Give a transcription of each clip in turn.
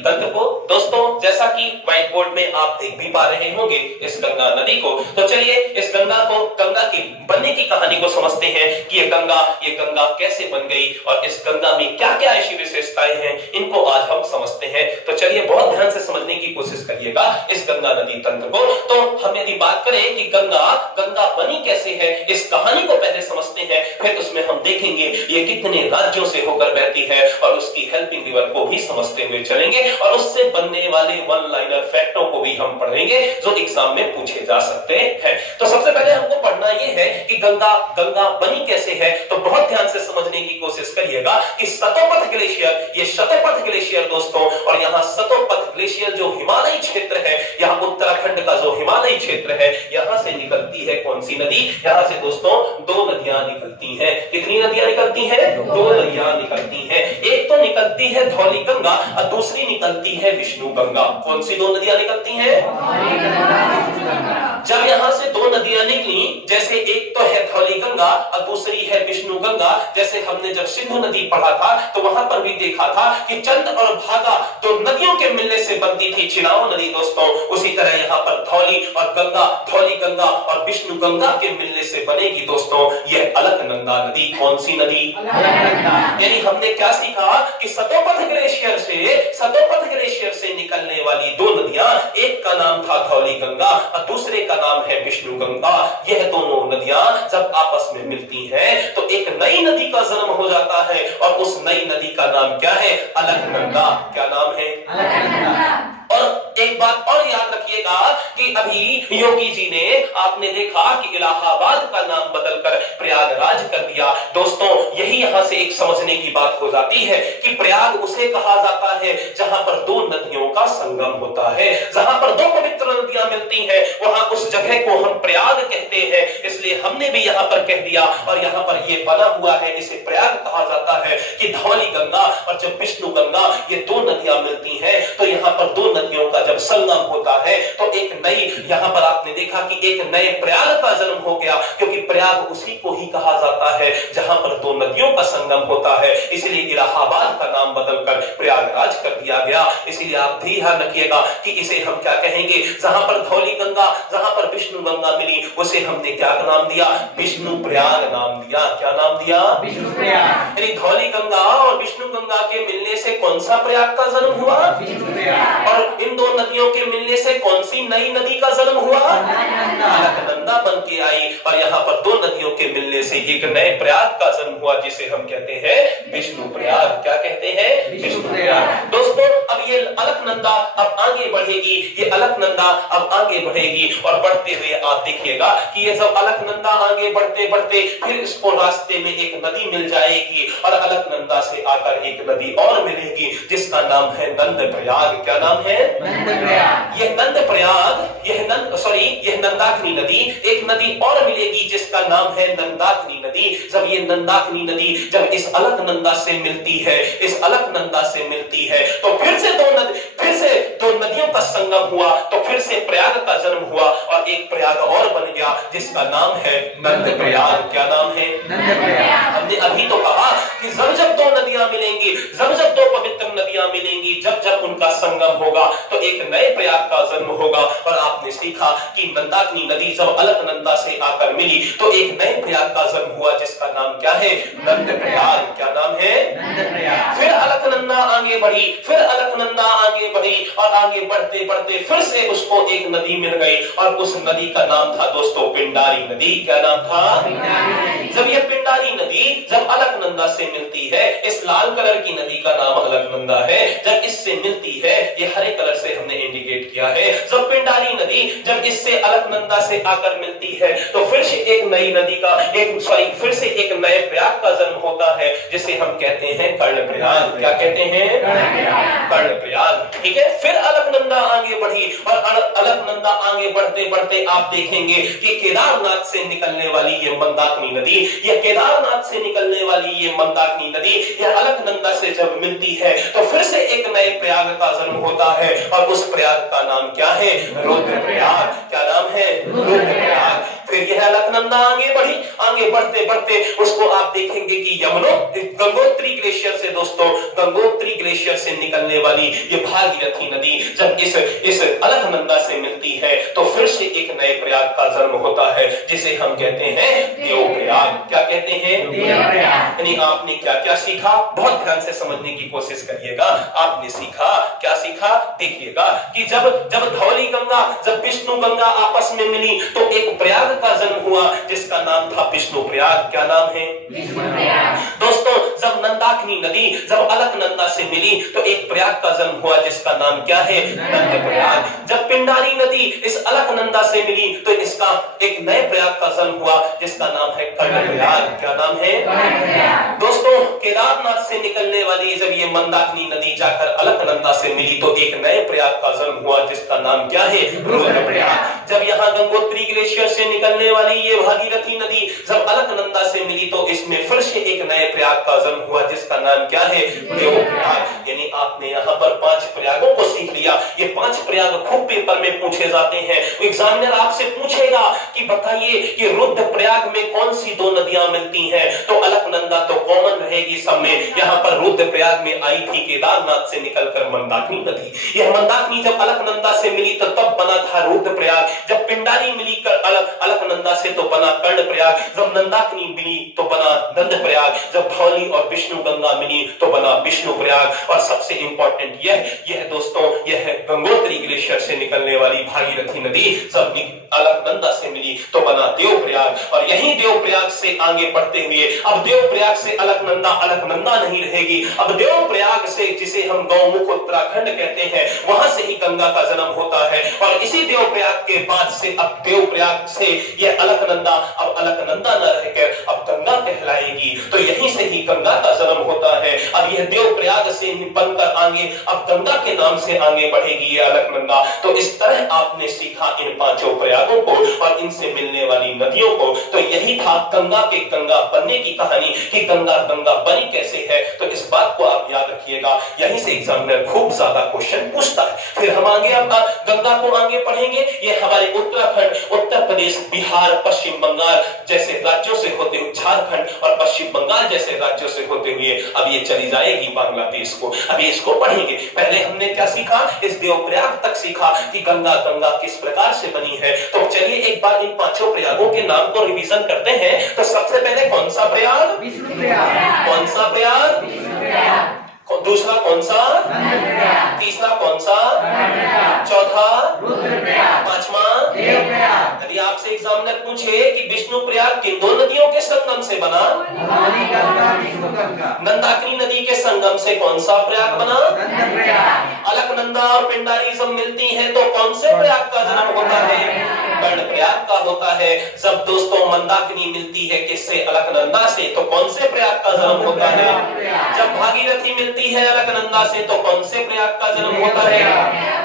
तंत्र को। दोस्तों जैसा कि व्हाइट बोर्ड में आप देख भी पा रहे होंगे इस गंगा नदी को, तो चलिए इस गंगा की बनने की कहानी को समझते हैं कि ये गंगा कैसे बन गई और इस गंगा में क्या क्या ऐसी विशेषताएं हैं, इनको आज हम समझते हैं। तो चलिए बहुत ध्यान से समझने की कोशिश करिएगा इस गंगा नदी तंत्र को। तो हम यदि बात करें कि गंगा बनी कैसे है, इस कहानी को पहले समझते हैं, फिर उसमें हम देखेंगे ये कितने राज्यों से होकर बहती है और उसकी हेल्पिंग रिवर को भी समझते हुए चलेंगे और उससे बनने वाले वन लाइनर फैक्टों को भी हम पढ़ेंगे जो एग्जाम में पूछे जा सकते हैं। तो सबसे पहले हमको पढ़ना ये है कि गंगा बनी कैसे है। तो बहुत ध्यान से समझने की कोशिश करिएगा कि शतोपथ ग्लेशियर, ये शतोपथ ग्लेशियर दोस्तों, और यहाँ शतोपथ ग्लेशियर जो हिमालयी क्षेत्र है, यहाँ उत्तराखंड का जो हिमालयी क्षेत्र है, यहाँ से निकलती है कौन सी नदी? यहाँ से दोस्तों दो नदियां निकलती हैं। कितनी नदियां निकलती हैं? दो नदियां निकलती हैं। एक तो निकलती है धौली गंगा और दूसरी निकलती है विष्णु गंगा। कौन सी दो नदियां निकलती हैं? जब यहाँ से दो नदियां निकली, जैसे एक तो है धौली गंगा और दूसरी है विष्णु गंगा, जैसे हमने जब सिंधु नदी पढ़ा था तो वहां पर भी देखा था कि चंद और भागा दो नदियों के मिलने से बनती थी चिनाव नदी दोस्तों। उसी तरह यहाँ पर धौली गंगा और विष्णु गंगा के मिलने से बनेगी दोस्तों यह अलकनंदा नदी। कौन सी नदी? यानी हमने क्या सीखा कि शतोपथ ग्लेशियर से निकलने वाली दो नदियां, एक का नाम था धौली गंगा और दूसरे का नाम है विष्णु गंगा। यह दोनों नदियां जब आपस में मिलती हैं तो एक नई नदी का जन्म हो जाता है और उस नई नदी का नाम क्या है? अलकनंदा। क्या नाम है? अलकनंदा। और एक बात और याद रखिएगा कि अभी योगी जी ने, आपने देखा कि इलाहाबाद का नाम बदलकर प्रयागराज कर दिया। दोस्तों यही यहां से एक समझने की बात हो जाती है कि प्रयाग उसे कहा जाता है जहां पर दो नदियों का संगम होता है, जहां पर दो पवित्र नदियां मिलती हैं, वहां उस जगह को हम प्रयाग कहते हैं। इसलिए हमने भी यहां पर कह दिया और यहां पर ये बना हुआ है, इसे प्रयाग कहा जाता है कि धौली गंगा और जब विष्णु गंगा ये दो नदियां मिलती हैं तो यहां पर दो नदियों का जब संगम होता है तो एक नई, यहां पर आपने देखा कि एक नए प्रयाग का जन्म हो गया, क्योंकि प्रयाग उसी को ही कहा जाता है जहां पर दो नदियों का संगम होता है। इसलिए इलाहाबाद का नाम बदलकर प्रयागराज कर दिया गया। इसलिए आप भी ध्यान रखिएगा कि इसे हम क्या कहेंगे? जहां पर धौली गंगा, जहां पर विष्णु गंगा मिली, उसे हमने क्या नाम दिया? विष्णु प्रयाग नाम दिया। क्या नाम दिया? विष्णु प्रयाग। यानी धौली गंगा और विष्णु गंगा के मिलने से कौन सा प्रयाग का जन्म हुआ? विष्णु प्रयाग। और इन दो नदियों के मिलने से कौन सी नई नदी का जन्म हुआ? अलकनंदा बन के आई और यहाँ पर दो नदियों के मिलने से एक नए प्रयाग का जन्म हुआ जिसे हम कहते हैं विष्णु प्रयाग। क्या कहते हैं? विष्णु प्रयाग। दोस्तों अब ये अलकनंदा अब आगे बढ़ेगी, ये अलकनंदा अब आगे बढ़ेगी और बढ़ते हुए आप देखिएगा कि ये जब अलकनंदा आगे बढ़ते बढ़ते फिर इसको रास्ते में एक नदी मिल जाएगी और अलकनंदा से आकर एक नदी और मिलेगी जिसका नाम है नंद प्रयाग। क्या नाम है? यह नंदाकिनी नदी, एक नदी और मिलेगी जिसका नाम है नंदाकिनी नदी। जब ये नंदाकिनी नदी जब इस अलकनंदा से मिलती है तो फिर से दो नदियों का संगम हुआ, तो फिर से प्रयाग का जन्म हुआ और एक प्रयाग और बन गया जिसका नाम है नंद प्रयाग। क्या नाम है? नंद प्रयाग। हमने अभी तो कहा कि जब दो नदियां मिलेंगी, जब दो पवित्र नदियां मिलेंगी, जब उनका संगम होगा तो एक नए प्रयाग का जन्म होगा। और आपने सीखा कि नंदाकिनी नदी जब अलकनंदा से आकर मिली तो एक नए प्रयाग का जन्म हुआ जिसका नाम क्या है? नंद प्रयाग। क्या नाम है? नंद प्रयाग। फिर अलकनंदा आगे बढ़ी और आगे बढ़ते बढ़ते फिर से उसको एक नदी मिल गई और उस नदी का नाम था दोस्तों पिंडारी नदी। क्या नाम था? जब ये पिंडारी नदी जब अलकनंदा से मिलती है, इस लाल कलर की नदी का नाम अलकनंदा है, जब इससे मिलती है, ये हरे कलर से हमने इंडिकेट किया है, जब पिंडारी नदी जब इससे अलकनंदा से आकर मिलती है तो फिर से एक नई नदी का फिर से एक नए प्रयाग का जन्म होता है जिसे हम कहते हैं कर्णप्रयाग। क्या कहते हैं? कर्णप्रयाग। ठीक है। फिर अलकनंदा आगे बढ़ी और अलकनंदा आगे बढ़ते बढ़ते आप देखेंगे कि केदारनाथ से निकलने वाली ये मंदाकिनी नदी, ये केदारनाथ से निकलने वाली ये मंदाकिनी नदी, ये अलकनंदा से जब मिलती है तो फिर से एक नए प्रयाग का जन्म होता है और उस प्रयाग का नाम क्या है? रुद्रप्रयाग। क्या नाम है? रुद्रप्रयाग। फिर यह अलकनंदा आगे बढ़ी, आगे बढ़ते बढ़ते उसको आप देखेंगे कि गंगोत्री ग्लेशियर से दोस्तों, गंगोत्री ग्लेशियर से निकलने वाली ये भागीरथी नदी जब इस अलकनंदा से मिलती है तो फिर से एक नए प्रयाग का जन्म होता है जिसे हम कहते हैं देवप्रयाग। क्या कहते हैं? देवप्रयाग। यानी आपने क्या क्या सीखा, बहुत ध्यान से समझने की कोशिश करिएगा। आपने सीखा, क्या सीखा देखिएगा कि जब धौली गंगा, जब विष्णु गंगा आपस में मिली तो एक प्रयाग का जन्म हुआ जिसका नाम था विष्णु प्रयाग। क्या नाम है? विष्णु प्रयाग। दोस्तों जब मंदाकिनी नदी जब अलकनंदा से मिली तो एक प्रयाग का जन्म हुआ जिसका नाम क्या है? नंद प्रयाग। जब पिंडारी नदी इस अलकनंदा से मिली तो इसका एक नए प्रयाग का जन्म हुआ जिसका नाम है कर्णप्रयाग। क्या नाम है? दोस्तों केदारनाथ से निकलने वाली जब ये मंदाकिनी नदी जाकर अलकनंदा से मिली तो एक नए प्रयाग का जन्म हुआ जिसका नाम क्या है? रुद्रप्रयाग। जब यहाँ गंगोत्री ग्लेशियर से निकलने वाली ये भागीरथी नदी जब अलकनंदा से मिली तो इसमें फिर से एक नए प्रयाग का जन्म हुआ जिसका नाम क्या है? देवप्रयाग। यानी आपने यहाँ पर 5 प्रयागों को सीख लिया। ये 5 प्रयाग खूब पेपर में पूछे जाते हैं। एग्जामिनर आपसे पूछेगा कि बताइए कि रुद्रप्रयाग में कौन सी 2 नदियां मिलती हैं, तो अलकनंदा तो कॉमन रहेगी सब में। यहाँ पर रुद्रप्रयाग में आई थी केदारनाथ से निकलकर मंदाकिनी नदी। यह मंदाकिनी जब अलकनंदा से मिली तो तब बना था रुद्रप्रयाग। जब पिंडारी मिली अलकनंदा से तो बना कर्णप्रयाग। जब मंदाकिनी मिली तो बना नंदप्रयाग। जब धौली और विष्णु गंगा मिली तो बना विष्णु प्रयाग। और सबसे इंपॉर्टेंट यह दोस्तों यह गंगोत्री ग्लेशियर से निकलने वाली भागीरथी नदी जब अलकनंदा से मिली तो बना देवप्रयाग। और यही देवप्रयाग से आगे बढ़ते हुए अब देवप्रयाग से अलकनंदा नहीं रहेगी। अब देवप्रयाग से जिसे हम गौमुख उत्तराखंड कहते हैं वहां से ही गंगा का जन्म होता है। और इसी देवप्रयाग के बाद से अब देवप्रयाग से यह अलकनंदा अब अलकनंदा न रहकर अब गंगा कहलाएगी। तो यहीं से ही गंगा का जन्म होता है। अब यह देवप्रयाग से बनकर आगे अब गंगा के नाम से आगे बढ़ेगी ये अलकनंदा। तो इस तरह आपने सीखा इन 5 प्रयागों को और इनसे मिलने वाली नदियों को। तो यही था गंगा के गंगा बनने की कहानी कि गंगा बनी कैसे है। तो इस बात को आप याद रखिएगा, यहीं से एग्जामिनर खूब ज्यादा क्वेश्चन पूछता है। फिर हम आगे अब गंगा को आगे पढ़ेंगे। ये हमारे उत्तराखंड, उत्तर प्रदेश, बिहार, पश्चिम बंगाल जैसे राज्यों से होते हुए, झारखंड और पश्चिम बंगाल जैसे राज्यों से होते हुए अब ये चली जाएगी बांग्लादेश को। अभी इसको पढ़ेंगे। पहले हमने क्या सीखा? इस देवप्रयाग तक सीखा कि गंगा किस प्रकार से बनी है। तो चलिए एक बार इन 5 प्रयागों के नाम को रिवीजन करते हैं। तो सबसे पहले कौन सा प्रयाग? विष्णु प्रयाग। कौन सा प्रयाग? विष्णु प्रयाग। दूसरा कौन सा? नंदप्रयाग। तीसरा कौन सा? कर्णप्रयाग। चौथा? रुद्रप्रयाग। पांचवा? देवप्रयाग। यदि आपसे एग्जामिनर पूछे कि विष्णु प्रयाग किन 2 नदियों के संगम से बना? मंदाकिनी नदी के संगम से कौन सा प्रयाग बना? नंदप्रयाग। अलकनंदा और पिंडारी जब मिलती हैं तो कौन से प्रयाग का जन्म होता है? कर्णप्रयाग का होता है। जब दोस्तों मंदाकिनी मिलती है किससे? अलकनंदा से, तो कौन से प्रयाग का जन्म होता है? जब भागीरथी मिलती है अलकनंदा से तो कौन से प्रयाग का जन्म होता है?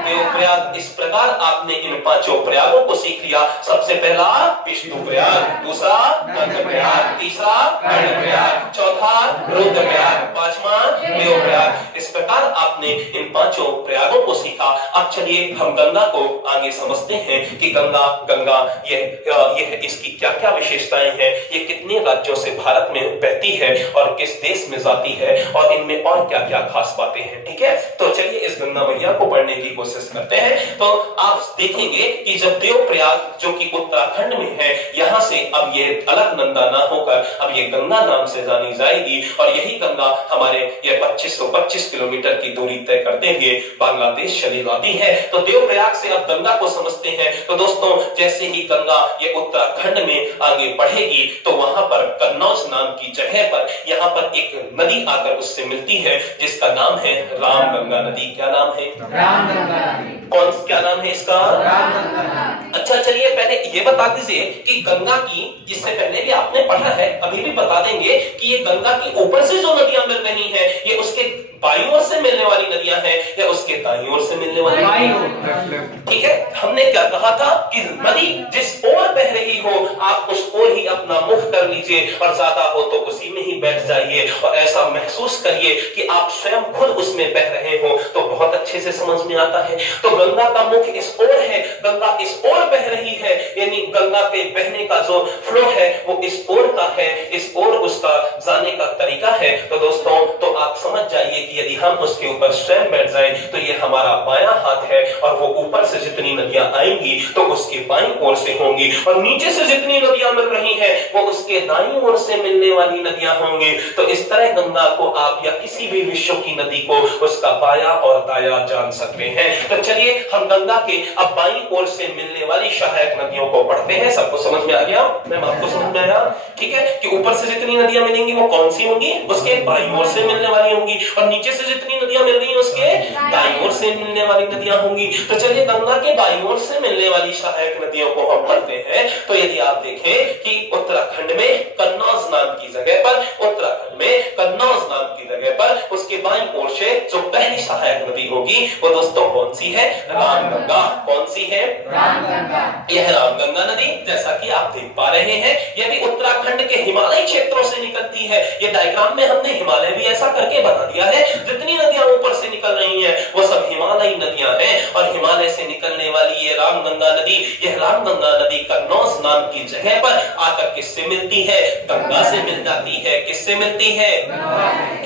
देवप्रयाग। इस प्रकार आपने इन 5 प्रयागों को सीख लिया। सबसे पहला विष्णु प्रयाग, दूसरा नंदप्रयाग, तीसरा कर्णप्रयाग, चौथा रुद्रप्रयाग, पांचवा देवप्रयाग। इस प्रकार आपने इन 5 प्रयागों को सीखा। अब चलिए हम गंगा को आगे समझते हैं कि गंगा यह इसकी क्या क्या विशेषताएं हैं, ये कितने राज्यों से भारत में बहती है और किस देश में जाती है और इनमें और क्या क्या खास बातें हैं। ठीक है, तो चलिए इस गंगा मैया को पढ़ने की कोशिश करते हैं। तो आप देखेंगे कि जब देवप्रयाग जो कि उत्तराखंड में है, यहाँ से अब ये अलकनंदा ना होकर अब ये गंगा नाम से जानी जाएगी। और यही गंगा हमारे ये 2525 किलोमीटर की दूरी तय करते हुए बांग्लादेश चली जाती है। तो देवप्रयाग से अब गंगा को समझते हैं। तो दोस्तों जैसे ही गंगा ये उत्तराखंड में आगे बढ़ेगी तो वहां पर कन्नौज नाम की जगह पर यहाँ पर एक नदी आकर उससे मिलती है जिसका नाम है रामगंगा नदी। क्या नाम है? रामगंगा नदी। क्या नाम है इसका? रामगंगा। अच्छा चलिए पहले ये बता दीजिए कि गंगा की, जिससे पहले भी आपने पढ़ा है, अभी भी बता देंगे कि ये गंगा के ऊपर से जो नदियां मिल रही हैं ये उसके बाईं ओर से मिलने वाली नदियां हैं या उसके दाईं ओर से मिलने वाली नदी। ठीक है, हमने क्या कहा था कि नदी जिस ओर बह रही हो आप उस ओर ही अपना मुख कर लीजिए और ज्यादा हो तो उसी में ही बैठ जाइए और ऐसा महसूस करिए कि आप स्वयं खुद उसमें बह रहे हो, तो बहुत अच्छे से समझ में आता है। तो गंगा का मुख इस ओर है, गंगा इस ओर बह रही है, यानी गंगा के बहने का जो फ्लो है वो इस ओर का है, इस ओर उसका जाने का तरीका है। तो दोस्तों तो आप समझ जाइए कि यदि हम उसके ऊपर स्वयं बैठ जाएं तो ये हमारा बायां हाथ है और वो ऊपर से जितनी नदियां आएंगी तो उसके बाईं ओर से होंगी और नीचे से जितनी नदियां मिल रही हैं वो उसके दाईं ओर से मिलने वाली नदियां होंगी। तो इस तरह गंगा को आप या किसी भी विश्व की नदी को उसका बायां और दायां जान सकते हैं। तो चलिए हम गंगा के अब बाईं ओर से मिलने वाली सहायक नदियों को पढ़ते हैं। सबको समझ में आ गया? मैम आपको समझ में आया? ठीक है कि ऊपर से जितनी नदियां मिलेंगी वो कौन सी होंगी? उसके बाईं ओर से मिलने वाली होंगी और नीचे से जितनी नदियां मिल रही हैं उसके दाईं ओर से मिलने वाली नदियां होंगी। तो चलिए गंगा के बाईं ओर से मिलने वाली सहायक नदियों को हम पढ़ते हैं। तो यदि आप देखें कि उत्तराखंड में कन्नौज नाम की जगह पर, उत्तराखंड में कन्नौज नाम की जगह पर उसके बाईं ओर से जो पहली सहायक नदी होगी वो दोस्तों कौन सी है? रामगंगा। कौन सी है? रामगंगा। यह रामगंगा नदी जैसा कि आप देख पा रहे हैं यह भी उत्तराखंड के हिमालयी क्षेत्रों से निकलती है। ये डायग्राम में हमने हिमालय भी ऐसा करके बना दिया है, जितनी नदियां ऊपर से निकल रही हैं वो सब हिमालयी नदियां हैं और हिमालय से निकलने वाली ये रामगंगा नदी, यह रामगंगा नदी कन्नौज नाम की जगह पर आकर किससे मिलती है? गंगा से मिल जाती है। किससे मिलती है?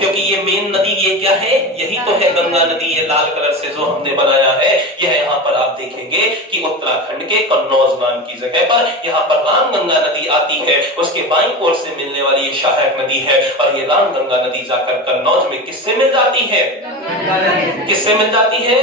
क्योंकि ये मेन नदी ये क्या है? यही तो है गंगा नदी। ये लाल कलर से जो हमने बनाया है यह यहाँ पर आप देखेंगे कि उत्तराखंड के कन्नौज नाम की जगह पर यहाँ पर रामगंगा नदी आती है, उसके बाईं ओर से मिलने वाली ये सहायक नदी है और ये रामगंगा नदी जाकर कन्नौज में किससे मिल जाती है? किससे मिल जाती है?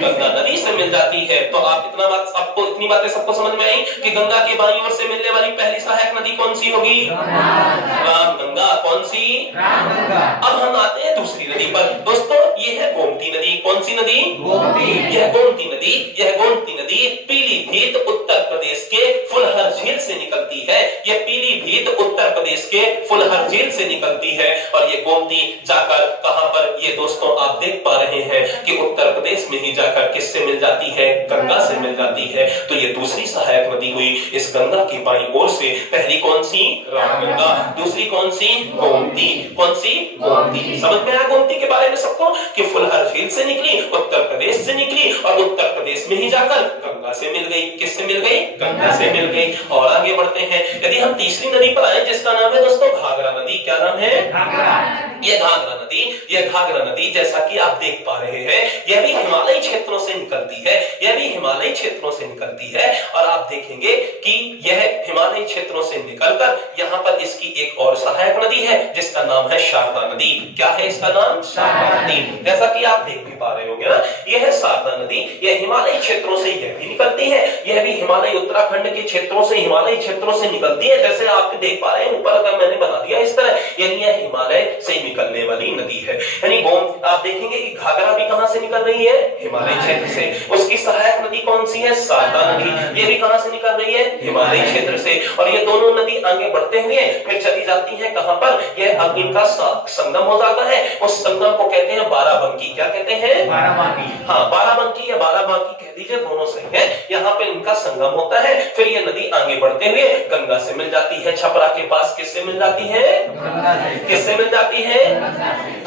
गंगा नदी से मिल जाती है। तो आप इतना बात आपको इतनी बातें सबको समझ में आई कि गंगा के बाईं ओर से मिलने वाली पहली सहायक नदी कौन सी होगी? रामगंगा। कौन सी? रामगंगा। अब हम आते हैं दूसरी नदी पर। दोस्तों ये है गोमती नदी। कौन सी नदी? गोमती। यह गोमती नदी, यह गोमती नदी पीलीभीत उत्तर प्रदेश के फुलहर झील से निकलती है। यह पीलीभीत उत्तर प्रदेश के फुलहर झील से निकलती है और ये गोमती जाकर कहां पर? ये दोस्तों आप देख पा रहे हैं कि उत्तर प्रदेश में ही जाकर किससे मिल जाती है? गंगा से मिल जाती है। तो ये दूसरी सहायक नदी हुई इस गंगा की बाईं ओर से। पहली कौन सी? रामगंगा। दूसरी कौन सी? गोमती। कौन सी? गोमती। समझ में आया गोमती के बारे में सबको कि फुलहर झील से निकली, उत्तर प्रदेश से निकली और उत्तर प्रदेश में ही जाकर गंगा से मिल गई। किससे मिल गई? गंगा से मिल गई। और आगे बढ़ते हैं, यदि हम तीसरी नदी पर आए जिसका नाम है दोस्तों घाघरा नदी। क्या नाम है? घाघरा। यह घाघरा नदी, यह घाघरा नदी जैसा कि आप देख पा रहे हैं यह भी हिमालयी क्षेत्रों से निकलती है। यह भी हिमालयी क्षेत्रों से निकलती है और आप देखेंगे कि यह हिमालयी क्षेत्रों से निकलकर यहाँ पर इसकी एक और सहायक नदी है जिसका नाम है शारदा नदी। क्या है इसका नाम? शारदा नदी। जैसा कि आप देख भी पा रहे होंगे ना, यह है शारदा नदी। यह हिमालयी क्षेत्रों से यह भी निकलती है, यह भी हिमालय उत्तराखंड के क्षेत्रों से, हिमालयी क्षेत्रों से निकलती है। जैसे आप देख पा रहे हैं ऊपर का मैंने बना दिया इस तरह, यानी यह हिमालय से निकलने वाली नदी है। यानी आप देखेंगे कि घाघरा भी कहां से निकल रही है? हिमालय क्षेत्र से। उसकी सहायक नदी कौन सी है? शारदा नदी। ये भी कहां से निकल रही है? हिमालय क्षेत्र से। और ये दोनों नदी आगे बढ़ते हुए फिर चली जाती है कहां पर? यह अब इनका संगम हो जाता है। उस संगम को कहते हैं बाराबंकी। क्या कहते हैं? बाराबंकी। हाँ, बाराबंकी या बाराबांकी कह दीजिए, दोनों सही है। यहाँ पे इनका संगम होता है, फिर ये नदी आगे बढ़ते हुए गंगा से मिल जाती है। छपरा के पास किससे मिल जाती है? गंगा से। किससे मिल जाती है?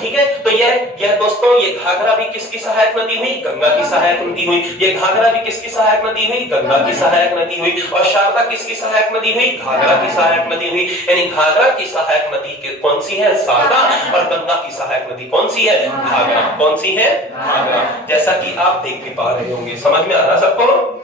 ठीक है। तो यह दोस्तों ये घाघरा भी किसकी सहायक नदी हुई? गंगा की सहायक नदी हुई। ये घाघरा भी किसकी सहायक नदी हुई? गंगा की सहायक नदी हुई। और शारदा किसकी सहायक नदी हुई? घाघरा की सहायक नदी हुई। यानी घाघरा की सहायक नदी कौन सी है? शारदा। और गंगा की सहायक नदी कौन सी है? घाघरा। कौन सी है? घाघरा। जैसा कि आप देख भी पा रहे होंगे। समझ में आ रहा सबको?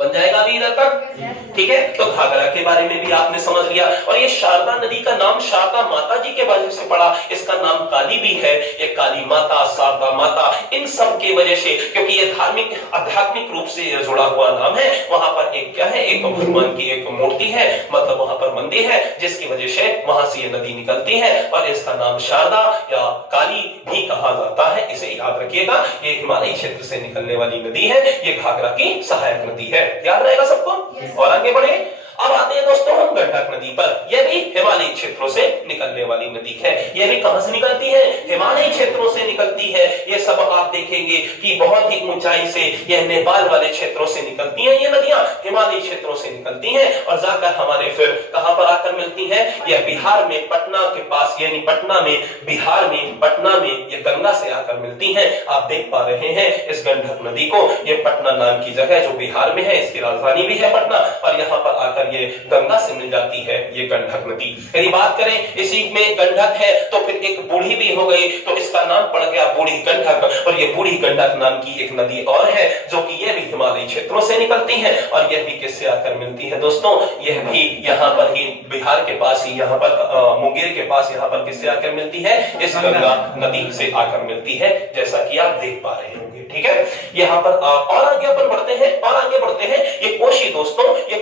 बन जाएगा अभी इधर तक? ठीक है। तो घाघरा के बारे में भी आपने समझ लिया। और ये शारदा नदी का नाम शारदा माता जी के वजह से पड़ा। इसका नाम काली भी है। ये काली माता, शारदा माता, इन सब के वजह से, क्योंकि ये धार्मिक आध्यात्मिक रूप से जुड़ा हुआ नाम है। वहां पर एक क्या है? एक भगवान की एक मूर्ति है, मतलब वहां पर मंदिर है, जिसकी वजह से वहां से ये नदी निकलती है और इसका नाम शारदा या काली भी कहा जाता है। इसे याद रखिएगा। ये हिमालयी क्षेत्र से निकलने वाली नदी है। ये घाघरा की सहायक नदी है। याद रहेगा सबको? और आगे बढ़े। अब आते हैं दोस्तों हम गंडक नदी पर। यह भी हिमालयी क्षेत्रों से निकलने वाली नदी है। यह भी कहां से निकलती है? हिमालयी क्षेत्रों से निकलती है। ये सब आप देखेंगे कि बहुत ही ऊंचाई से यह नेपाल वाले क्षेत्रों से निकलती हैं। ये नदियां हिमालयी क्षेत्रों से निकलती हैं और जाकर हमारे फिर कहां पर आकर मिलती हैं? यह बिहार में पटना के पास, यानी पटना में, बिहार में पटना में ये गंगा से आकर मिलती हैं। आप देख पा रहे हैं इस गंडक नदी को। ये पटना नाम की जगह जो बिहार में है, इसकी राजधानी भी है पटना, और यहाँ पर आकर ये गंगा से मिल जाती है ये गंडक नदी। यदि बात करें इसी में गंडक है तो फिर एक बूढ़ी भी हो गई, तो इसका नाम पड़ गया बूढ़ी गंडक। और ये बूढ़ी गंडक नाम की एक नदी और है जो कि यह भी हिमालयी क्षेत्रों से निकलती है। और यह भी किससे आकर मिलती है दोस्तों? यह भी यहाँ पर ही बिहार के पास ही, यहाँ पर मुंगेर के पास, यहाँ पर किससे आकर मिलती है? इस गंगा नदी से आकर मिलती है, जैसा कि आप देख पा रहे होंगे। ठीक है, यहाँ पर और आगे अपन बढ़ते हैं, और आगे बढ़ते हैं। ये कोसी दोस्तों, ये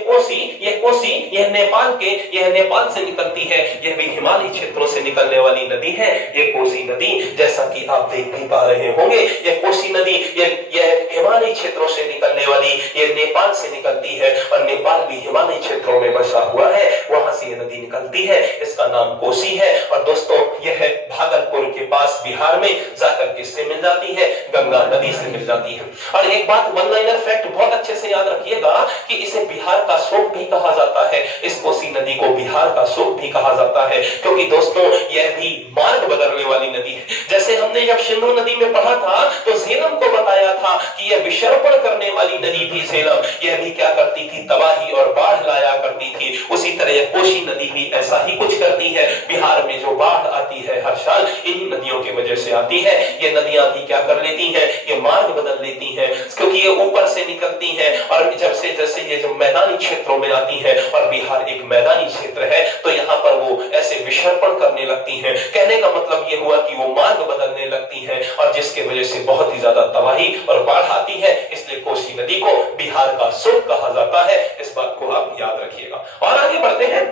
कोसी यह नेपाल के, यह नेपाल से निकलती है। यह भी हिमालयी क्षेत्रों से निकलने वाली नदी है ये कोसी नदी, जैसा कि आप देख भी पा रहे होंगे। यह कोसी नदी यह हिमालयी क्षेत्रों से निकलने वाली, यह नेपाल से निकलती है, और नेपाल भी हिमालयी क्षेत्रों में बसा हुआ है, वहां से यह नदी निकलती है। इसका नाम कोसी है। और दोस्तों यह भागलपुर के पास बिहार में जाकर किससे मिल जाती है? गंगा नदी से मिल जाती है। और एक बात, वन लाइनर फैक्ट बहुत अच्छे से याद रखिएगा कि इसे बिहार का शोक भी कहा जाता है। इस कोसी नदी को बिहार का शोक भी कहा जाता है, क्योंकि दोस्तों यह भी मार्ग बदलने वाली नदी है। जैसे हमने जब सिंधु नदी में पढ़ा था तो झेलम को बताया था कि यह विसर्पण करने वाली नदी थी झेलम। यह भी क्या करती थी? तबाही और बाढ़ लाया करती थी। उसी तरह यह कोसी नदी भी ऐसा ही कुछ करती है। बिहार में जो बाढ़ आती है हर साल, इन नदियों की वजह से आती है। ये नदियां भी क्या कर लेती हैं? ये मार्ग बदल लेती हैं, क्योंकि ये ऊपर से निकलती हैं और जैसे ये जो मैदानी क्षेत्रों में आती है, और बिहार एक मैदानी क्षेत्र है, तो यहाँ पर वो ऐसे विसर्पण करने लगती हैं। कहने का मतलब ये हुआ कि वो मार्ग बदलने लगती हैं, और जिसके वजह से बहुत ही ज्यादा तबाही और बाढ़ आती है। इसलिए कोसी नदी को बिहार का शोक कहा जाता है। इस बात को आप याद रखिएगा। और आगे बढ़ते हैं,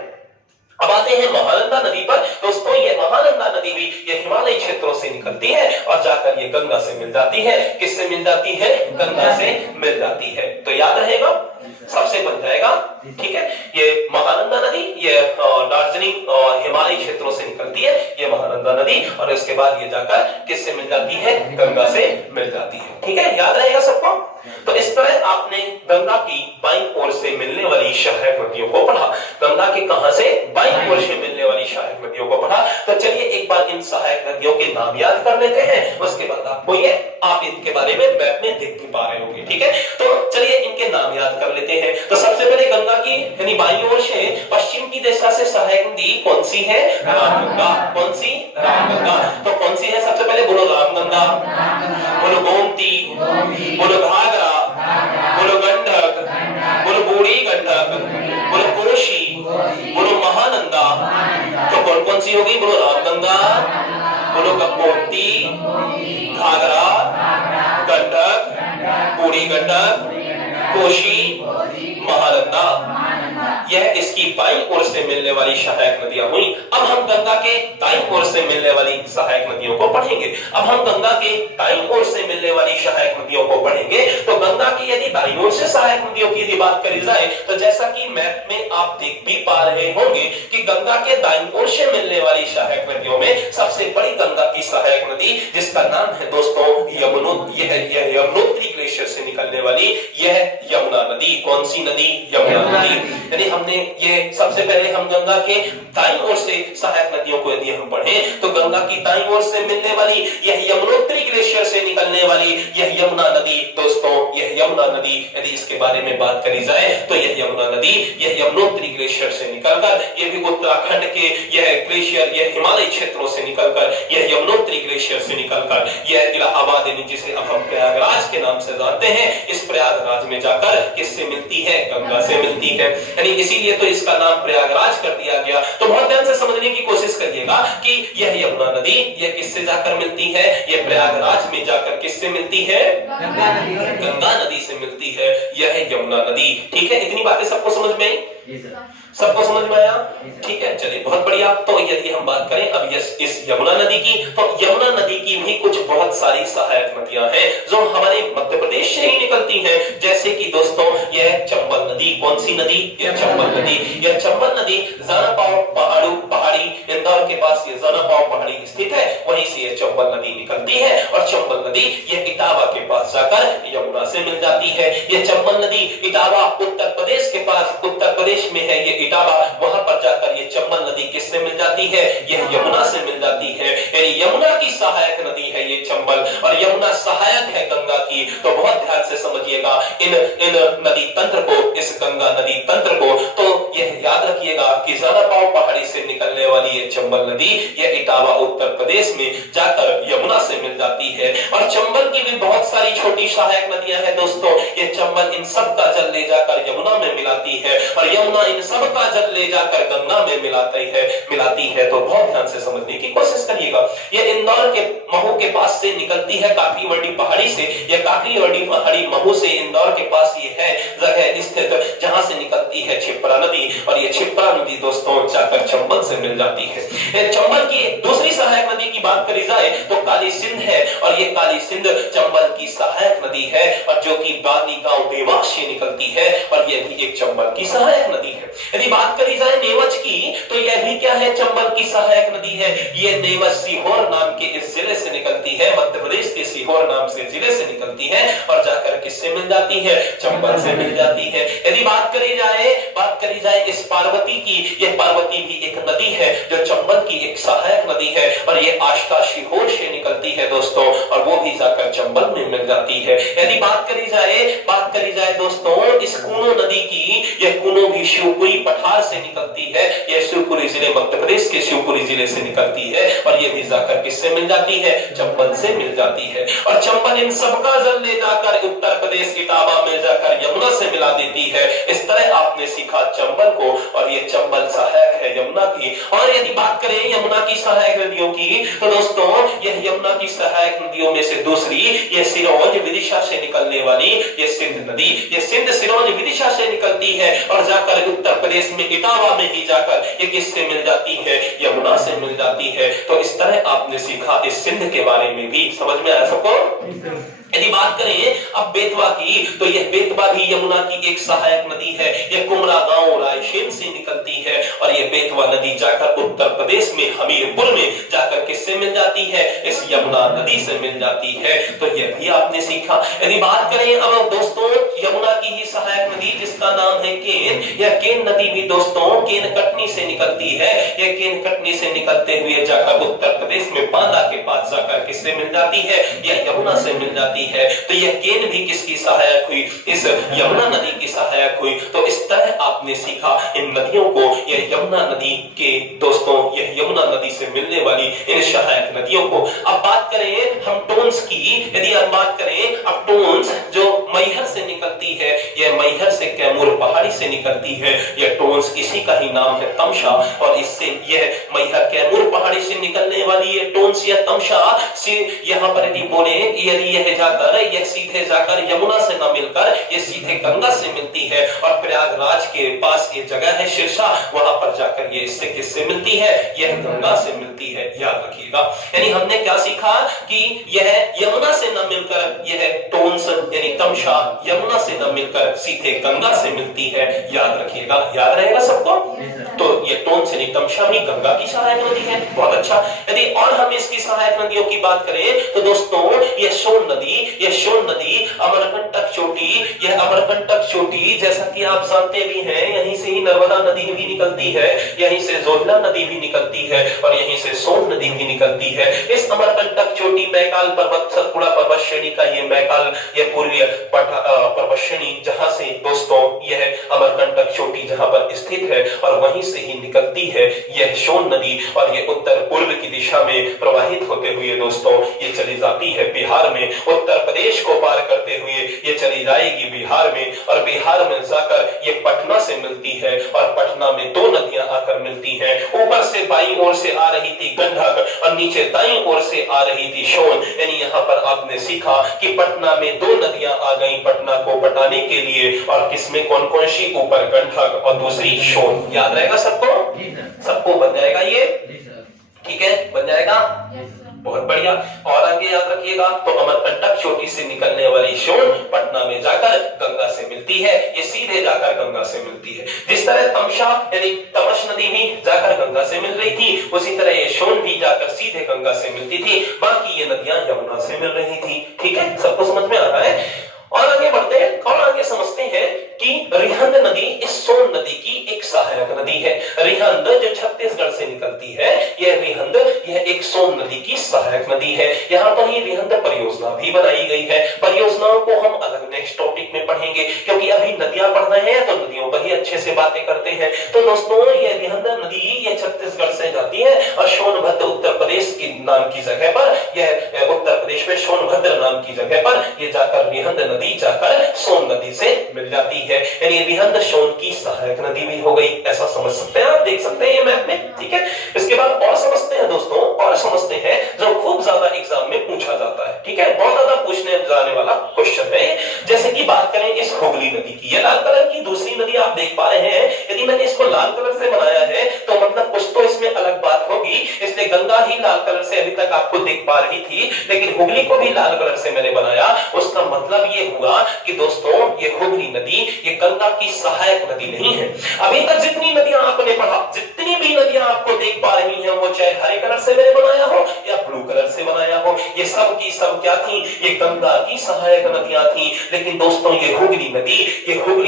अब आते हैं महानंदा नदी पर। दोस्तों ये महानंदा नदी भी ये हिमालयी क्षेत्रों से निकलती है और जाकर ये गंगा से मिल जाती है। किससे मिल जाती है? गंगा से मिल जाती है। तो याद रहेगा, सबसे बन जाएगा। ठीक है, ये महानंदा नदी ये दार्जिलिंग और हिमालयी क्षेत्रों से निकलती है, ये महानंदा नदी, और इसके बाद ये जाकर किससे मिल जाती है? गंगा से मिल जाती है। ठीक है, याद रहेगा सबको। तो इस तरह आपने गंगा की बाईं ओर से मिलने वाली सहायक नदियों को पढ़ा। गंगा के कहां से? बाईं ओर से मिलने वाली सहायक नदियों को पढ़ा। तो चलिए एक बार इन सहायक नदियों के नाम याद कर लेते हैं, उसके बाद आपको ये आप इनके बारे में मैप में देख भी पा रहे होंगे। ठीक है, तो चलिए इनके नाम याद कर लेते हैं। तो सबसे पहले गंगा की यानी बाईं ओर से पश्चिम की दिशा से सहायक नदी कौन सी है? रामगंगा। कौन सी? रामगंगा। तो कौन सी है? सबसे पहले बोलो रामगंगा, बोलो गोमती, बोलो घाघरा, बोलो गंडक, बोलो बूढ़ी गंडक, बोलो कोसी, बोलो महानंदा। तो कौन कौन सी होगी? बोलो रामगंगा, बोलो गोमती, घाघरा, गंडक, बूढ़ी गंडक, कोसी, महानंदा। यह इसकी बाईं ओर से मिलने वाली सहायक नदियां हुई। अब हम गंगा के दाईं ओर से मिलने वाली सहायक नदियों को पढ़ेंगे। अब हम गंगा के दाईं ओर से मिलने वाली सहायक नदियों को पढ़ेंगे। तो गंगा की यदि दाईं ओर से सहायक नदियों की यदि बात करी जाए, तो जैसा कि मैप में आप देख भी पा रहे होंगे कि गंगा के दाईं ओर से मिलने वाली सहायक नदियों में सबसे बड़ी गंगा की सहायक नदी, जिसका नाम है दोस्तों यमुनोत्री, यह यमुनोत्री ग्लेशियर से निकलने वाली यह यमुना नदी। कौन सी नदी? यमुना नदी। यानी हमने ये सबसे पहले हम गंगा के दाईं ओर से सहायक नदियों को यदि हम पढ़ें, तो गंगा की दाईं ओर से मिलने वाली यह यमुनोत्री ग्लेशियर से निकलने वाली यह यमुना नदी। दोस्तों यह यमुना नदी यदि इसके बारे में बात करी जाए तो यह यमुना नदी यह यमुनोत्री ग्लेशियर से निकलकर, यह भी उत्तराखंड के यह ग्लेशियर यह हिमालयी क्षेत्रों से निकलकर, यह यमुनोत्री ग्लेशियर से निकलकर यह इलाहाबाद यानी जिसे अब हम प्रयागराज के नाम से जानते हैं, इस प्रयागराज में जाकर किससे मिलती है? गंगा से मिलती है। यानी इसीलिए तो इसका नाम प्रयागराज कर दिया गया। तो बहुत ध्यान से समझने की कोशिश करिएगा कि यह यमुना नदी यह किससे जाकर मिलती है? यह प्रयागराज में जाकर किससे मिलती है? गंगा नदी से मिलती है। यह है यमुना नदी। ठीक है, इतनी बातें सबको समझ में आई? सबको समझ में आया? ठीक है, चलिए बहुत बढ़िया। तो यदि हम बात करें अब इस यमुना नदी की, तो यमुना नदी की भी कुछ बहुत सारी सहायक नदियां हैं जो हमारे मध्य प्रदेश से ही निकलती हैं। जैसे कि दोस्तों यह चंबल नदी, कौन सी नदी? यह चंबल नदी। यह चंबल नदी जानापाव पहाड़ी इंदौर के पास ये जानापाव पहाड़ी स्थित है, वहीं से यह चंबल नदी निकलती है और चंबल नदी यह इटावा के पास जाकर यमुना से मिल जाती है। यह चंबल नदी इटावा उत्तर प्रदेश के पास, उत्तर प्रदेश में है ये इटावा, वहां पर जाकर ये चंबल नदी किससे मिल जाती है? यह यमुना से मिल जाती है। यानी यमुना की सहायक नदी है ये चंबल, और यमुना सहायक है गंगा की। तो बहुत ध्यान से समझिएगा इन नदी तंत्र को, इस गंगा नदी तंत्र को। तो यह याद रखिएगा कि जानापाव पहाड़ी से निकलने वाली ये चंबल नदी यह इटावा उत्तर प्रदेश में जाकर यमुना से मिल जाती है। और चंबल की भी बहुत सारी छोटी सहायक नदियां हैं दोस्तों। ये चंबल इन सब का जल ले जाकर यमुना में मिलाती है और यमुना इन सब का जल ले जाकर गंगा में मिलाती है। तो बहुत ध्यान से समझने की कोशिश करिएगा। ये इंदौर के महू के पास से निकलती है, काकड़ीवड़ी पहाड़ी से। यह काकड़ीवड़ी पहाड़ी महू से इंदौर के पास ये है जगह स्थित, जहां से निकलती है क्षिप्रा नदी, और ये क्षिप्रा नदी दोस्तों जाकर चंबल से मिल जाती है। चंबल की दूसरी सहायक नदी की बात करी जाए तो काली सिंध है, और ये काली सिंध चंबल की सहायक नदी है, और जो कि बानी गांव देवास से निकलती है, और यह भी एक चंबल की सहायक नदी है। यदि बात करी जाए नेवज की, तो यह भी क्या है? चंबल की सहायक नदी है। यह नेवज सीहोर नाम के इस जिले से निकलती है, मध्य प्रदेश के सीहोर नाम से जिले से निकलती है, और जाकर किससे मिल जाती है? चंबल से मिल जाती है। यदि बात करी जाए इस पार्वती की, यह पार्वती भी एक नदी है जो चंबल की एक सहायक नदी है, और यह आष्टा सीहोर से निकलती है दोस्तों, और वो भी जाकर चंबल में मिल जाती है। यदि बात करी जाए दोस्तों इस कूनो नदी की, यह कूनो भी शिवपुरी पठार से निकलती है। यह शिवपुरी जिले, मध्य प्रदेश के शिवपुरी जिले से निकलती है, और यह भी जाकर किससे मिल जाती है? चंबल से मिल जाती है। और चंबल इन सबका जल ले जाकर उत्तर प्रदेश इटावा में जाकर यमुना से मिला देती है। इस तरह आपने सीखा चंबल को, और यह चंबल सहायक है यमुना की। और यदि बात करें यमुना की सहायक नदियों की, तो दोस्तों यह यमुना की सहायक नदियों में से दूसरी, यह सिरोंज विदिशा से निकलने वाली यह सिंध नदी, यह सिंध सिरोंज विदिशा से निकलती है, और जाकर उत्तर प्रदेश में इटावा में ही जाकर ये किससे मिल जाती है? यमुना से मिल जाती है। तो इस तरह आपने सीखा इस सिंध के बारे में भी। समझ में आया सबको? यदि बात करें अब बेतवा की, तो यह बेतवा भी यमुना की एक सहायक नदी है। यह कुमरा गांव रायसेन से निकलती है, और यह बेतवा नदी जाकर उत्तर प्रदेश में हमीरपुर में जाकर किससे मिल जाती है? इस यमुना नदी से मिल जाती है। तो यह भी आपने सीखा। यदि बात करें अब दोस्तों यमुना की ही सहायक नदी जिसका नाम है केन, यह केन नदी भी दोस्तों केन कटनी से निकलती है। यह केन कटनी से निकलते हुए जाकर उत्तर प्रदेश में बांदा के पास जाकर किससे मिल जाती है? यह यमुना से मिल जाती है। तो यह केन भी किसकी सहायक हुई? इस यमुना नदी की सहायक हुई। तो इस तरह आपने सीखा इन नदियों को, यह यमुना नदी के दोस्तों, यह यमुना नदी से मिलने वाली इन सहायक नदियों को। अब बात करें हम टोन्स की, यदि हम बात करें अब टोन्स जो मैहर से निकलती है, यह मैहर से कैमूर पहाड़ी से निकलती है। यह टोन्स इसी का ही नाम है तमशा, और इससे यह मैहर कैमूर पहाड़ी से निकलने वाली ये टोन्स या तमशा से यहाँ पर यदि बोले यदि यह जाकर यह सीधे जाकर यमुना से न मिलकर यह सीधे गंगा से मिलती है, और प्रयागराज के पास ये जगह है सिरसा, वहां पर जाकर ये इससे किससे मिलती है? यह गंगा से मिलती है। याद रखिएगा। यानी हमने क्या सीखा कि यह यमुना से न मिलकर यह टोन्स यानी तमशा यमुना से न मिलकर सीधे गंगा से मिलती है। याद रखिएगा। याद रहेगा सबको? तो ये टोन्स यानी तमशा भी गंगा की सहायक नदी है। बहुत अच्छा। यदि और हम इसकी सहायक नदियों की बात करें तो दोस्तों यह सोन नदी अमरकंटक चोटी, यह अमरकंटक चोटी जैसा कि आप जानते भी हैं, यहीं से ही नर्मदा नदी भी निकलती है, यहीं से जोहला नदी भी निकलती है, और यहीं से सोन नदी भी निकलती है। इस अमरकंटक चोटी मैकाल पर्वत सतपुड़ा पर्वत श्रेणी का ये मैकाल यह पूर्वीय पर्वत श्रेणी जहां से दोस्तों यह अमरकंटक चोटी जहां पर स्थित है, और वहीं से ही निकलती है यह सोन नदी, और ये उत्तर पूर्व की दिशा में प्रवाहित होते हुए दोस्तों ये चली जाती है बिहार में, उत्तर प्रदेश को पार करते हुए ये चली जाएगी बिहार में, और बिहार में जाकर ये पटना से मिलती है, और पटना में दो नदियां आकर मिलती हैं। ऊपर से बाईं ओर से आ रही थी गंडक और नीचे दाईं ओर से आ रही थी सोन। यानी यहाँ पर आपने सीखा कि पटना में दो नदियां आ गई पटना को पटाने के लिए, और किसमें कौन कौन सी, ऊपर गंडक और दूसरी सोन। याद रहेगा सबको? सबको बन जाएगा ये? ठीक है, बन जाएगा? बहुत बढ़िया। और आगे याद रखिएगा, तो अमरकंटक चोटी से निकलने वाली सोन पटना में जाकर गंगा से मिलती है, ये सीधे जाकर गंगा से मिलती है। जिस तरह तमसा यानी तमस नदी भी जाकर गंगा से मिल रही थी, उसी तरह ये सोन भी जाकर सीधे गंगा से मिलती थी, बाकी ये नदियां यमुना से मिल रही थी। ठीक है, सबको समझ में आ रहा है? और आगे बढ़ते हैं और आगे समझते हैं कि रिहंद नदी इस सोन नदी की एक सहायक नदी है। रिहंद जो छत्तीसगढ़ से निकलती है, यह रिहंद यह एक सोन नदी की सहायक नदी है। यहाँ पर ही रिहंद परियोजना भी बनाई गई है। परियोजनाओं को हम अलग नेक्स्ट टॉपिक में पढ़ेंगे, क्योंकि अभी नदियां पढ़ रहे हैं तो नदियों पर ही अच्छे से बातें करते हैं। तो दोस्तों, यह रिहंद नदी ये छत्तीसगढ़ से जाती है और सोनभद्र उत्तर प्रदेश की नाम की जगह पर, यह उत्तर प्रदेश में सोनभद्र नाम की जगह पर यह जाकर रिहंद नदी जाकर सोन नदी से मिल जाती है। यानी रिहंद सोन की सहायक नदी भी हो गई, ऐसा समझ सकते हैं आप, देख सकते हैं ये मैप में। ठीक है, इसके बाद और समझते हैं दोस्तों, और समझते हैं जो खूब ज्यादा एग्जाम में पूछा जाता है। ठीक है, बहुत ज्यादा पूछने जाने वाला क्वेश्चन है। जैसे कि बात करें इस हुगली नदी की, ये लाल कलर की दूसरी नदी आप देख पा रहे हैं। यदि मैंने इसको लाल कलर से बनाया है तो मतलब कुछ तो इसमें अलग बात होगी, इसलिए गंगा ही लाल कलर से अभी तक आपको दिख पा रही थी, लेकिन हुगली को भी लाल कलर से मैंने बनाया। उसका मतलब ये हुआ कि दोस्तों, ये हुगली नदी ये गंगा की सहायक नदी नहीं है। अभी तक जितनी नदियां आपने पढ़ा, जितनी भी नदियां आपको देख पा रही हैं, वो चाहे हरे कलर से मैंने बनाया हो या ब्लू कलर से बनाया हो, ये सब की सब क्या थी? ये गंगा की सहायक नदियां थी। लेकिन दोस्तों, ये हुगली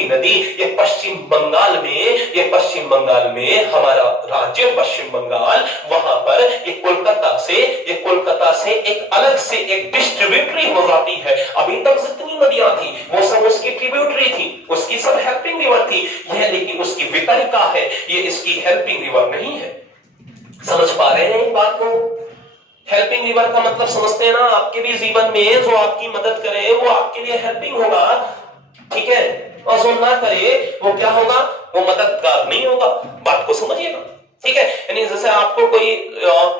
नदी ये पश्चिम बंगाल में, ये पश्चिम बंगाल में हमारा राज्य पश्चिम बंगाल, वहां पर ये कोलकाता से एक अलग से एक डिस्ट्रीब्यूटरी हो जाती है। अभी तक जितनी नदियां थी वो सब उसकी ट्रिब्यूटरी थी, उसकी सब हेल्पिंग रिवर थी। यह लेकिन उसकी वितरिका है, ये इसकी हेल्पिंग रिवर नहीं है। समझ पा रहे हैं इस बात को? हेल्पिंग रिवर का मतलब समझते हैं ना? आपके भी जीवन में जो आपकी मदद करे वो आपके लिए हेल्पिंग होगा, ठीक है, और जो ना करे वो क्या होगा? वो मददगार नहीं होगा। बात को समझिएगा, ठीक है। यानी जैसे आपको कोई,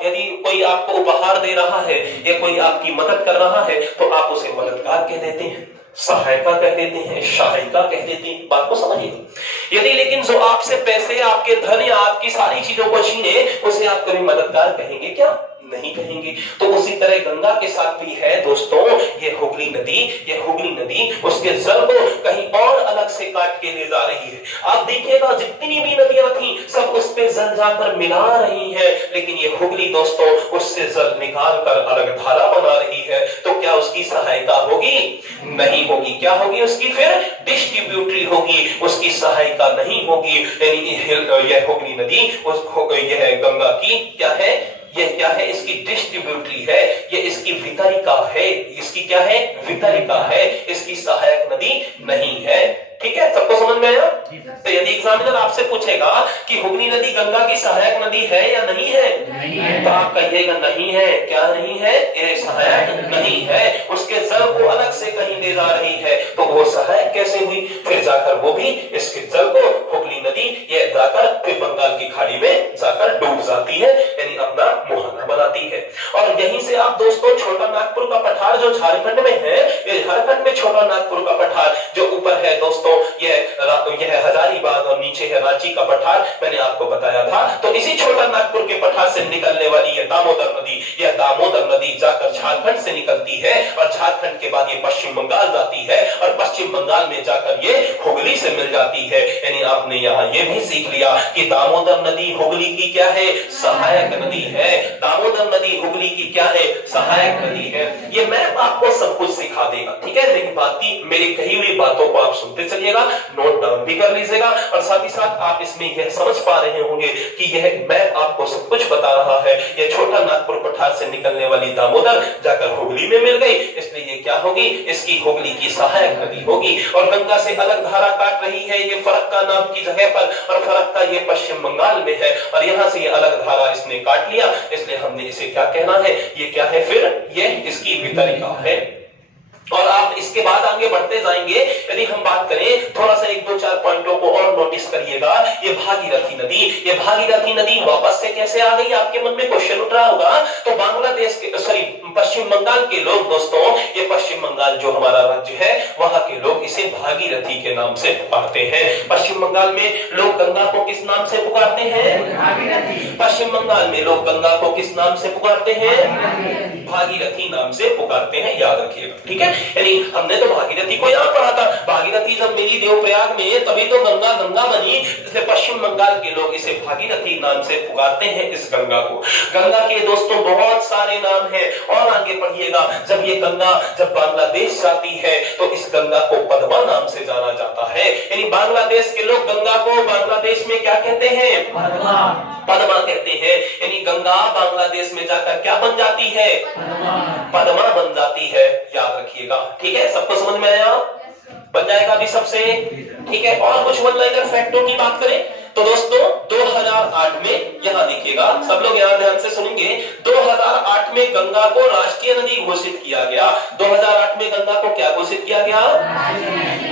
यदि कोई आपको उपहार दे रहा है या कोई आपकी मदद कर रहा है तो आप उसे मददगार कह देते हैं, सहायता कह देते हैं, सहायिका कह देते हैं। बात को समझिए। यदि लेकिन जो आपसे पैसे, आपके धन या आपकी सारी चीजों को छीने, उसे आप कभी मददगार कहेंगे क्या? नहीं कहेंगे। तो उसी तरह गंगा के साथ भी है दोस्तों, ये हुगली नदी उसके जल को कहीं और अलग से काट के ले जा रही है। आप देखिएगा जितनी भी नदियां थी सब उस पे जल जाकर मिला रही है, लेकिन ये हुगली दोस्तों उससे जल निकाल कर अलग धारा बना रही है। तो क्या उसकी सहायता होगी? नहीं होगी। क्या होगी उसकी? फिर डिस्ट्रीब्यूटरी होगी, उसकी सहायता नहीं होगी। यह हुगली नदी यह गंगा की क्या है? यह क्या है? इसकी डिस्ट्रीब्यूटरी है, ये इसकी वितरिका है। इसकी क्या है? वितरिका है, इसकी सहायक नदी नहीं है। ठीक है, सबको समझ में आया? तो यदि एग्जामिनर आपसे पूछेगा कि हुगली नदी गंगा की सहायक नदी है या नहीं है, नहीं है, तो आप कहिएगा नहीं है। क्या नहीं है? ये सहायक नहीं है, उसके जल को अलग से कहीं ले जा रही है। तो वो सहायक कैसे हुई? फिर जाकर वो भी इसके जल को, हुगली नदी ये जाकर फिर बंगाल की खाड़ी में जाकर डूब जाती है, यानी अपना मुहाना बनाती है। और यहीं से आप दोस्तों छोटा नागपुर का पठार जो झारखंड में है, ये झारखंड में छोटा नागपुर का पठार जो ऊपर है दोस्तों, यह हजारीबाग और नीचे है रांची का पठार, मैंने आपको बताया था। तो इसी छोटा नागपुर के पठार से निकलने वाली यह दामोदर नदी जाकर झारखंड से निकलती है, और झारखंड के बाद ये पश्चिम बंगाल जाती है, और पश्चिम बंगाल में जाकर ये हुगली से मिल जाती है। यानी आपने यहाँ ये भी सीख लिया कि दामोदर नदी हुगली की क्या है? सहायक नदी है। दामोदर नदी हुगली की क्या है? सहायक नदी है। ये मैप आपको सब कुछ सिखा देगा, ठीक है। लेकिन बाकी मेरी कही हुई बातों को आप सुनते चलिएगा, नोट डाउन भी कर लीजिएगा, और साथ ही साथ आप इसमें यह समझ पा रहे होंगे कि यह मैप आपको सब कुछ बता रहा है। यह छोटा नागपुर पठार से निकलने वाली दामोदर जाकर हुगली में मिल गई, इसलिए ये क्या होगी? इसकी हुगली की सहायक नदी होगी। और गंगा से अलग धारा काट रही है ये फरक्का नाम की जगह पर, और फरक्का ये पश्चिम बंगाल में है, और यहां से ये अलग धारा इसने काट लिया, इसलिए हमने इसे क्या कहना है? ये क्या है? फिर ये इसकी वितरिका है। और आप इसके बाद आगे बढ़ते जाएंगे, यदि हम बात करें थोड़ा सा 1-2-4 पॉइंटों को और नोटिस करिएगा। ये भागीरथी नदी वापस से कैसे आ गई, आपके मन में क्वेश्चन उठ रहा होगा। तो बांग्लादेश के पश्चिम बंगाल के लोग दोस्तों, ये पश्चिम बंगाल जो हमारा राज्य है वहां के लोग इसे भागीरथी के नाम से पुकारते हैं। पश्चिम बंगाल में लोग गंगा को किस नाम से पुकारते हैं? पश्चिम बंगाल में लोग गंगा को किस नाम से पुकारते हैं? भागीरथी नाम से पुकारते हैं, याद रखिएगा, ठीक है। यानी हमने तो भागीरथी को यहाँ पढ़ा था, भागीरथी जब मिली देवप्रयाग में तभी तो गंगा गंगा बनी, इसलिए पश्चिम बंगाल के लोग इसे भागीरथी नाम से पुकारते हैं इस गंगा को। गंगा के दोस्तों बहुत सारे नाम हैं, और आगे पढ़िएगा, जब ये गंगा जब बांग्लादेश जाती है तो इस गंगा को पद्मा नाम से जाना जाता है। यानी बांग्लादेश के लोग गंगा को बांग्लादेश में क्या कहते हैं? पद्मा कहते हैं। यानी गंगा बांग्लादेश में जाकर क्या बन जाती है? पद्मा बन जाती है, याद रखिएगा, ठीक है। सबको समझ में आया? बन जाएगा अभी सबसे, ठीक है। और कुछ वन लाइनर फैक्टों की बात करें तो दोस्तों 2008 में, यहां देखिएगा सब लोग यहां ध्यान से सुनेंगे, 2008 में गंगा को राष्ट्रीय नदी घोषित किया गया। 2008 में गंगा को क्या घोषित किया गया?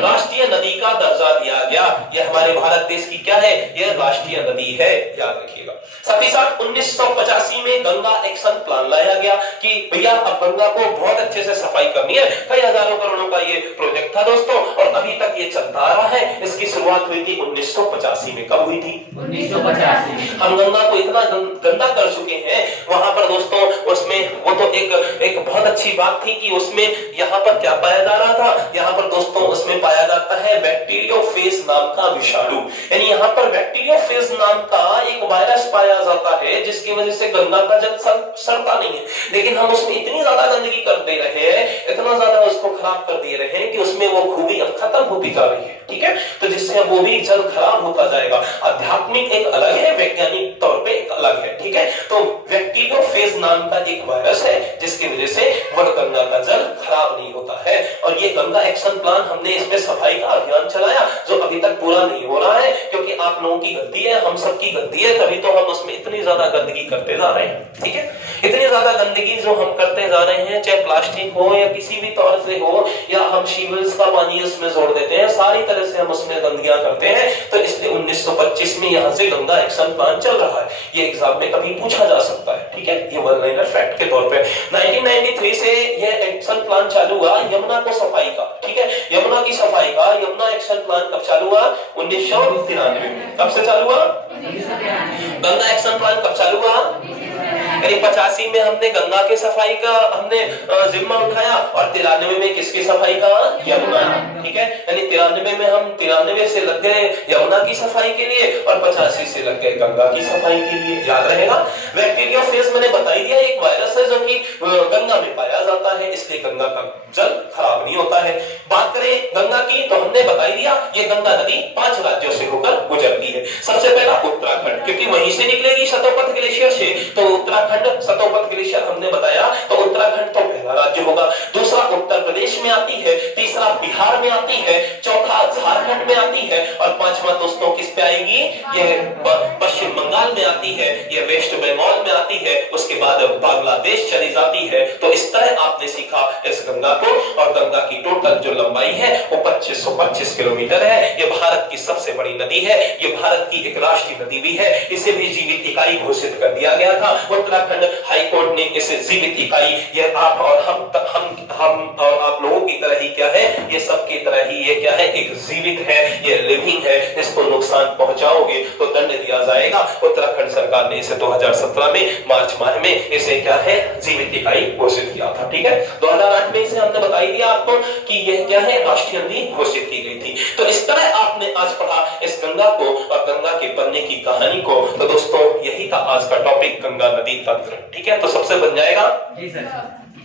राष्ट्रीय नदी का दर्जा दिया गया। यह हमारे भारत देश की क्या है? यह राष्ट्रीय नदी है, याद रखिएगा। साथ ही साथ 1985 में गंगा एक्शन प्लान लाया गया कि भैया अब गंगा को बहुत अच्छे से सफाई करनी है। कई हजारों करोड़ों का ये प्रोजेक्ट था दोस्तों, और अभी तक ये चलता आ रहा है। इसकी शुरुआत हुई थी 1985 में। कब हुई थी? 1985। हम गंगा को इतना गंदा कर चुके हैं वहां पर दोस्तों, उसमें वो तो एक बहुत अच्छी बात थी कि उसमें यहाँ पर क्या पाया जा रहा था, यहाँ पर दोस्तों उसमें पाया जाता है बैक्टीरियोफेज नाम का विषाणु। यानी यहाँ पर बैक्टीरियोफेज नाम का एक वायरस पाया जाता है, जिसकी वजह से गंगा का जल सड़ता नहीं है। लेकिन हम उसमें इतनी ज्यादा गंदगी कर दे रहे हैं, इतना ज्यादा उसको खराब कर दे रहे हैं कि उसमें वो खूबी अब खत्म होती जा रही है, ठीक है। तो जिससे वो भी जल खराब होता जाएगा। आध्यात्मिक एक अलग है, वैज्ञानिक तौर पे एक अलग है, ठीक है। तो बैक्टीरियोफेज नाम का एक वायरस है, जिसकी वजह से वह गंगा का जल खराब नहीं होता है। और ये गंगा एक्शन प्लान हमने इसमें सफाई का अभियान चलाया, जो अभी तक पूरा नहीं हो रहा है, क्योंकि आप लोगों की गलती है, हम सबकी गलती है, तभी तो हम उसमें इतनी ज्यादा गंदगी करते जा रहे हैं, ठीक है। इतनी ज्यादा गंदगी जो हम करते जा रहे हैं, चाहे प्लास्टिक हो या किसी भी तौर से हो, या हम सीवेज का पानी उसमें जोड़ देते हैं, सारी तरह से हम उसमें गंदगियां करते हैं। तो इसलिए 1925 में यहाँ से गंगा एक्शन प्लान चल रहा है। ये एग्जाम में कभी पूछा जा सकता है, ठीक है। ये वन लाइनर फैक्ट के तौर पे 1993 से यह एक्शन प्लान चालू हुआ यमुना को सफाई का, ठीक है। यमुना की सफाई का यमुना एक्शन प्लान कब चालू हुआ? 1993 में। कब से चालू हुआ? गंगा एक्शन प्लान कब चालू हुआ? यानी 85 में हमने गंगा के सफाई का हमने जिम्मा उठाया, और 93 में किसकी सफाई का? यमुना, ठीक है। यानी 93 में हम 93 से लग गए यमुना की सफाई के लिए, और 85 से लग गए गंगा की सफाई के लिए, याद रहेगा। बैक्टीरियोफेज मैंने बता ही दिया, एक वायरस है जो कि गंगा में पाया जाता है, इसलिए गंगा का जल खराब नहीं होता है। बात करें गंगा की तो हमने बता ही दिया, ये गंगा नदी 5 राज्यों से होकर गुजरती है। सबसे पहला उत्तराखंड, क्योंकि वहीं से निकलेगी सतोपथ ग्लेशियर से, तो उत्तराखंड सतोपथ ग्लेशियर हमने बताया, तो उत्तराखंड तो पहला राज्य होगा। दूसरा उत्तर प्रदेश में आती है, तीसरा बिहार में आती है, चौथा झारखंड में आती है, और पांचवा दोस्तों किस पे आएगी? यह पश्चिम बंगाल में आती है, यह वेस्ट बंगाल में आती है, उसके बाद बांग्लादेश चली जाती है। तो इस तरह आपने सीखा इस गंगा को, और गंगा की टोटल जो लंबाई है वो 2525 किलोमीटर है। ये भारत की सबसे बड़ी नदी है, ये भारत की एक राष्ट्रीय नदी भी है। इसे भी जीवित इकाई घोषित कर दिया गया था। उत्तराखंड हाई कोर्ट ने इसे जीवित इकाई, ये आप और हम और आप लोगों की तरह ही क्या है, ये सबकी तरह ही ये क्या है, एक जीवित है, ये लिविंग है। इसको नुकसान पहुंचाओगे तो दंड दिया जाएगा। उत्तराखंड सरकार ने इसे 2017 में मार्च माह में इसे क्या है, जीवित इकाई घोषित किया था, ठीक है। 2008 में इसे हमने बता ही दिया आपको कि यह क्या है, राष्ट्रीय नदी घोषित की गई थी। तो इस तरह आपने आज पढ़ा इस गंगा को और गंगा के बनने की कहानी को। तो दोस्तों यही था आज का टॉपिक, गंगा नदी तंत्र, ठीक है। तो सबसे बन जाएगा, जी सर,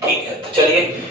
ठीक है। तो चलिए